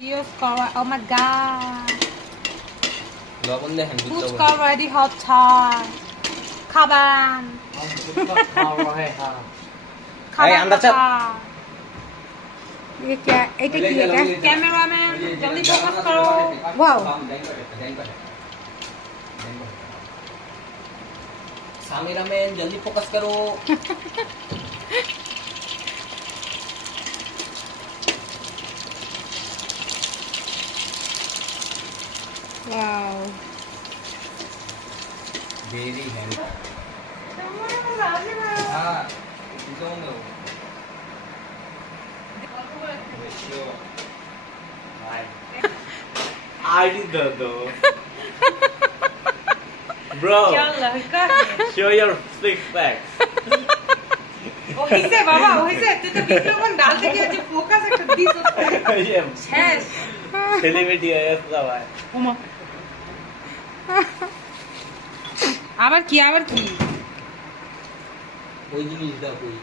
Use color. Oh my god. লবণ দেখেন ফুচকা ready হচ্ছে খাবেন এই আমরা চাপ ये क्या এটা কি এটা ক্যামেরাম্যান জলদি ফোকাস করো ওয়াও সামিরাম্যান জলদি ফোকাস করো wow very handy हाँ 이동요 I did though bro show your six packs ওইসে বাবা ওইসে তুই তো বিক্রমন ডাল থেকে যে ফোকাস একটা দিস শেষ সেলিব্রিটি হয়েছে ভাই ওমা আবার কি ওই জিনিসটা কই